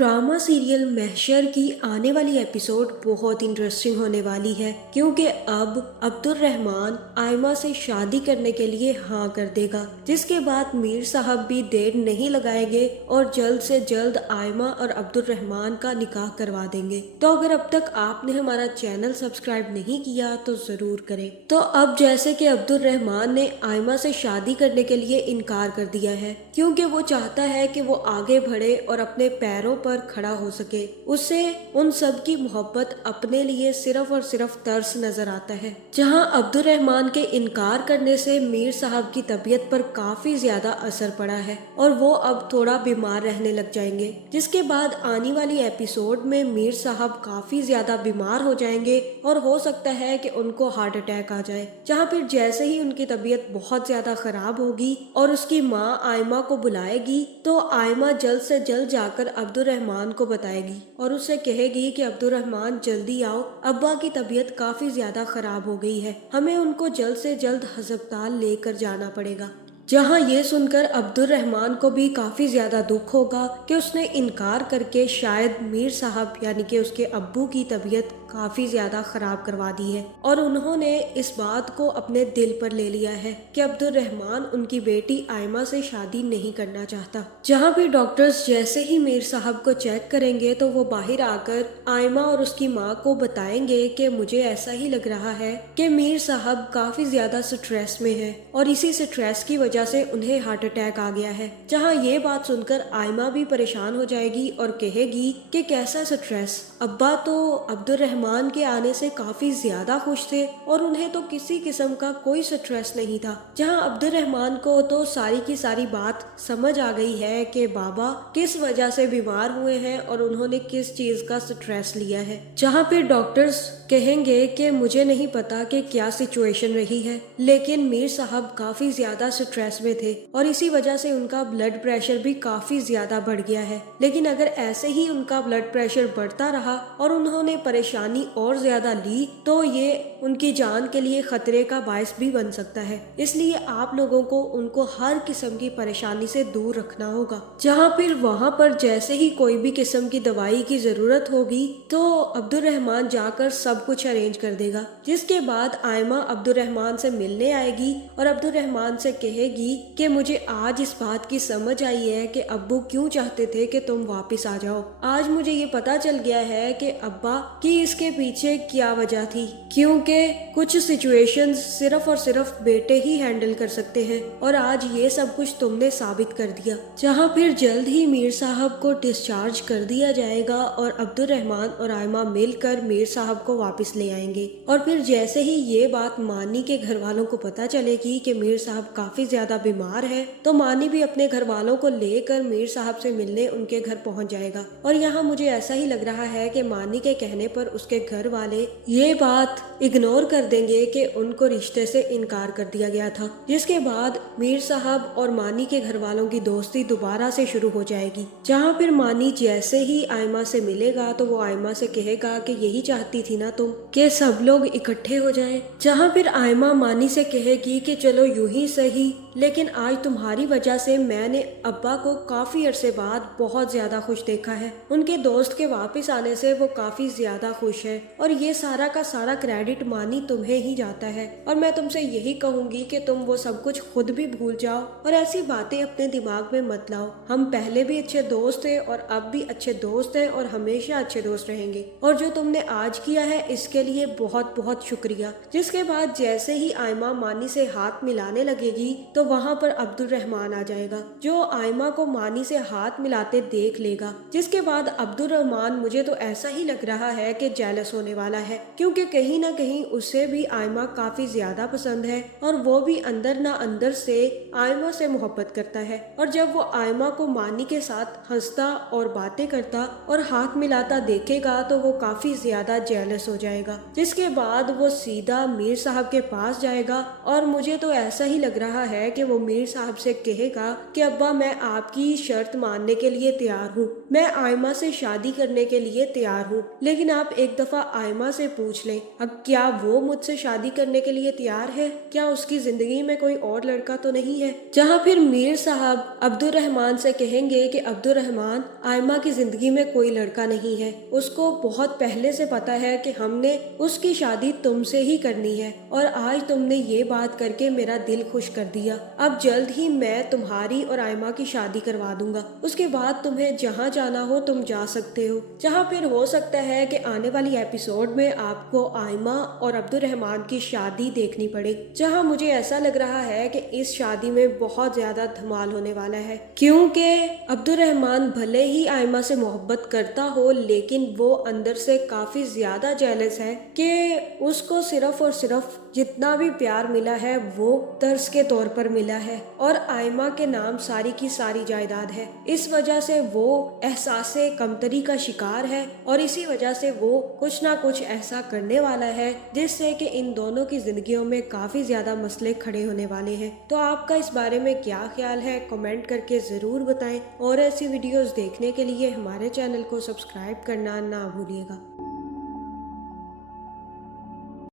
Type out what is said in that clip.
Drama serial महशर की आने वाली एपिसोड बहुत इंटरेस्टिंग होने वाली है क्योंकि अब अब्दुल रहमान आयमा से शादी करने के लिए हाँ कर देगा, जिसके बाद मीर साहब भी देर नहीं लगाएंगे और जल्द से जल्द आयमा और अब्दुल रहमान का निकाह करवा देंगे। तो अगर अब तक आपने हमारा चैनल सब्सक्राइब नहीं किया तो जरूर करें। तो अब जैसे कि अब्दुल रहमान ने आयमा से शादी करने के लिए इनकार कर दिया है क्योंकि वो चाहता है कि वो आगे बढ़े और अपने पैरों पर खड़ा हो सके। उसे उन सब की मोहब्बत अपने लिए सिर्फ और सिर्फ तर्स नजर आता है। जहां अब्दुल रहमान के इनकार करने से मीर साहब की तबीयत पर काफी ज्यादा असर पड़ा है और वो अब थोड़ा बीमार रहने लग जाएंगे, जिसके बाद आने वाली एपिसोड में मीर साहब काफी ज्यादा बीमार हो जाएंगे और हो सकता है कि उनको हार्ट अटैक आ जाए। जहां फिर जैसे ही उनकी तबीयत बहुत ज्यादा खराब होगी और उसकी माँ आयमा को बुलाएगी तो आयमा जल्द से जल्द जाकर अब्दुल रहमान को बताएगी और उससे कहेगी कि अब्दुल रहमान जल्दी आओ, अब्बा की तबीयत काफी ज्यादा खराब हो गई है, हमें उनको जल्द से जल्द अस्पताल लेकर जाना पड़ेगा। जहां ये सुनकर अब्दुल रहमान को भी काफी ज्यादा दुख होगा कि उसने इनकार करके शायद मीर साहब यानी कि उसके अब्बू की तबीयत काफी ज्यादा खराब करवा दी है और उन्होंने इस बात को अपने दिल पर ले लिया है कि अब्दुल रहमान उनकी बेटी आयमा से शादी नहीं करना चाहता। जहां भी डॉक्टर्स जैसे ही मीर साहब को चेक करेंगे तो वो बाहर आकर आयमा और उसकी माँ को बताएंगे कि मुझे ऐसा ही लग रहा है कि मीर साहब काफी ज्यादा स्ट्रेस में है और इसी स्ट्रेस की वजह से उन्हें हार्ट अटैक आ गया है। जहां ये बात सुनकर आयमा भी परेशान हो जाएगी और कहेगी कि कैसा स्ट्रेस, अब्बा तो अब्दुल रहमान के आने से काफी ज्यादा खुश थे और उन्हें तो किसी किस्म का कोई स्ट्रेस नहीं था। जहां अब्दुल रहमान को तो सारी की सारी बात समझ आ गई है कि बाबा किस वजह से बीमार हुए हैं और उन्होंने किस चीज का स्ट्रेस लिया है। जहां फिर डॉक्टर्स कहेंगे कि मुझे नहीं पता कि क्या सिचुएशन रही है, लेकिन मीर साहब काफी ज्यादा स्ट्रेस में थे और इसी वजह से उनका ब्लड प्रेशर भी काफी ज्यादा बढ़ गया है। लेकिन अगर ऐसे ही उनका ब्लड प्रेशर बढ़ता रहा और उन्होंने परेशानी और ज्यादा ली तो ये उनकी जान के लिए खतरे का बायस भी बन सकता है। इसलिए आप लोगों को उनको हर किस्म की परेशानी से दूर रखना होगा। जहाँ फिर वहाँ पर जैसे ही कोई भी किस्म की दवाई की जरूरत होगी तो अब्दुल रहमान जाकर सब कुछ अरेंज कर देगा। जिसके बाद आयमा अब्दुल रहमान से मिलने आएगी और अब्दुल रहमान से कहेगी कि मुझे आज इस बात की समझ आई है कि अब्बू क्यों चाहते थे कि तुम वापस आ जाओ। आज मुझे ये पता चल गया है कि अब्बा की इसके पीछे क्या वजह थी, क्योंकि कुछ सिचुएशंस सिर्फ और सिर्फ बेटे ही हैंडल कर सकते हैं और आज ये सब कुछ तुमने साबित कर दिया। जहाँ फिर जल्द ही मीर साहब को डिस्चार्ज कर दिया जाएगा और अब्दुल रहमान और आयमा मिलकर मीर साहब को वापस ले आएंगे। और फिर जैसे ही ये बात मानी के घर वालों को पता चलेगी कि मीर साहब काफी ज्यादा बीमार है तो मानी भी अपने घर वालों को लेकर मीर साहब से मिलने उनके घर पहुंच जाएगा। और यहाँ मुझे ऐसा ही लग रहा है कि मानी के कहने पर उसके घर वाले ये बात इग्नोर कर देंगे कि उनको रिश्ते से इनकार कर दिया गया था। जिसके बाद मीर साहब और मानी के घर वालों की दोस्ती दोबारा से शुरू हो जाएगी। जहाँ फिर मानी जैसे ही आयमा से मिलेगा तो वो आयमा से कहेगा कि यही चाहती थी ना तुम कि सब लोग इकट्ठे हो जाएं। जहाँ फिर आयमा मानी से कहेगी कि चलो यूं ही सही, लेकिन आज तुम्हारी वजह से मैंने अब्बा को काफी अरसे बाद बहुत ज्यादा खुश देखा है। उनके दोस्त के वापस आने से वो काफी ज्यादा खुश है और ये सारा का सारा क्रेडिट मानी तुम्हें ही जाता है। और मैं तुमसे यही कहूंगी कि तुम वो सब कुछ खुद भी भूल जाओ और ऐसी बातें अपने दिमाग में मत लाओ। हम पहले भी अच्छे दोस्त थे और अब भी अच्छे दोस्त हैं और हमेशा अच्छे दोस्त रहेंगे। और जो तुमने आज किया है इसके लिए बहुत बहुत शुक्रिया। जिसके बाद जैसे ही आयमा मानी से हाथ मिलाने लगेगी तो वहाँ पर अब्दुल रहमान आ जाएगा जो आयमा को मानी से हाथ मिलाते देख लेगा। जिसके बाद अब्दुल रहमान मुझे तो ऐसा ही लग रहा है कि जेलस होने वाला है, क्योंकि कहीं ना कहीं उसे भी आयमा काफी ज्यादा पसंद है और वो भी अंदर ना अंदर से आयमा से मोहब्बत करता है। और जब वो आयमा को मानी के साथ हंसता और बातें करता और हाथ मिलाता देखेगा तो वो काफी ज्यादा जेलस हो जाएगा। जिसके बाद वो सीधा मीर साहब के पास जाएगा और मुझे तो ऐसा ही लग रहा है है कि वो मीर साहब से कहेगा कि अब्बा मैं आपकी शर्त मानने के लिए तैयार हूँ, मैं आयमा से शादी करने के लिए तैयार हूँ, लेकिन आप एक दफा आयमा से पूछ लें अब क्या वो मुझसे शादी करने के लिए तैयार है, क्या उसकी जिंदगी में कोई और लड़का तो नहीं है। जहाँ फिर मीर साहब अब्दुल रहमान से कहेंगे कि अब्दुल रहमान आयमा की जिंदगी में कोई लड़का नहीं है, उसको बहुत पहले से पता है कि हमने उसकी शादी तुमसे ही करनी है और आज तुमने ये बात करके मेरा दिल खुश कर दिया। अब जल्द ही मैं तुम्हारी और आयमा की शादी करवा दूंगा, उसके बाद तुम्हें जहाँ जाना हो तुम जा सकते हो। जहाँ फिर हो सकता है कि आने वाली एपिसोड में आपको आयमा और अब्दुल रहमान की शादी देखनी पड़े, जहाँ मुझे ऐसा लग रहा है कि इस शादी में बहुत ज्यादा धमाल होने वाला है, क्योंकि अब्दुल रहमान भले ही आयमा से मोहब्बत करता हो लेकिन वो अंदर से काफी ज्यादा जेलस है कि उसको सिर्फ और सिर्फ जितना भी प्यार मिला है वो दर्स के तौर पर मिला है और आयमा के नाम सारी की सारी जायदाद है। इस वजह से वो एहसासे कमतरी का शिकार है और इसी वजह से वो कुछ ना कुछ ऐसा करने वाला है जिससे कि इन दोनों की जिंदगियों में काफी ज्यादा मसले खड़े होने वाले हैं। तो आपका इस बारे में क्या ख्याल है कमेंट करके जरूर बताएं और ऐसी वीडियोस देखने के लिए हमारे चैनल को सब्सक्राइब करना ना भूलिएगा।